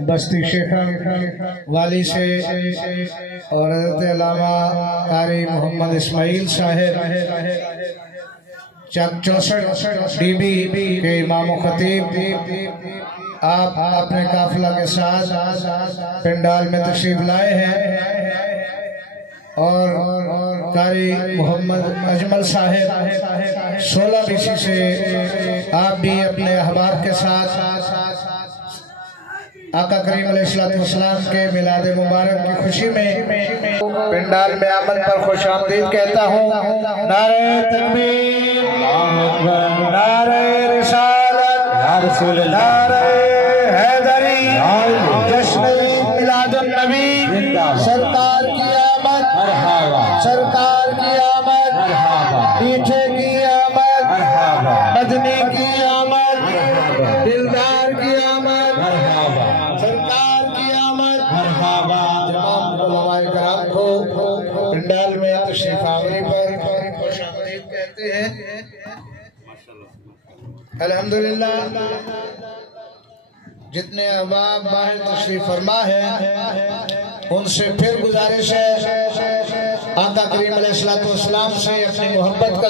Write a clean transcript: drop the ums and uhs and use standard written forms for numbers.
بستی شیخا والی سے اور حضرت علامہ قاری محمد اسماعیل صاحب چک 64 ڈی بی کے امام و خطیب آپ اپنے قافلہ کے ساتھ پنڈال میں تشریف لائے ہیں اور قاری محمد اجمل صاحب 16 BC سے آپ بھی اپنے احباب کے ساتھ آقا کریم علیہ السلام کے میلاد مبارک کی خوشی میں پنڈال میں آمد پر خوش آمدید کہتا ہوں۔ نعرہ تکبیر، نعرہ رسالت، نعرہ حیدری، جشن میلاد النبی، سرکار کی آمد، سرکار کی آمد، میٹھے کی آمد، مدنی کی آمد، دلدار کی آمد، سرکار کی آمد۔ تمام علماء کرام کو پنڈال میں تشریف آوری پر خوش آمدید کہتے ہیں۔ الحمدللہ جتنے احباب باہر تشریف فرما ہے ان سے پھر گزارش ہے آقا کریم علیہ السلام سے اپنی محبت کا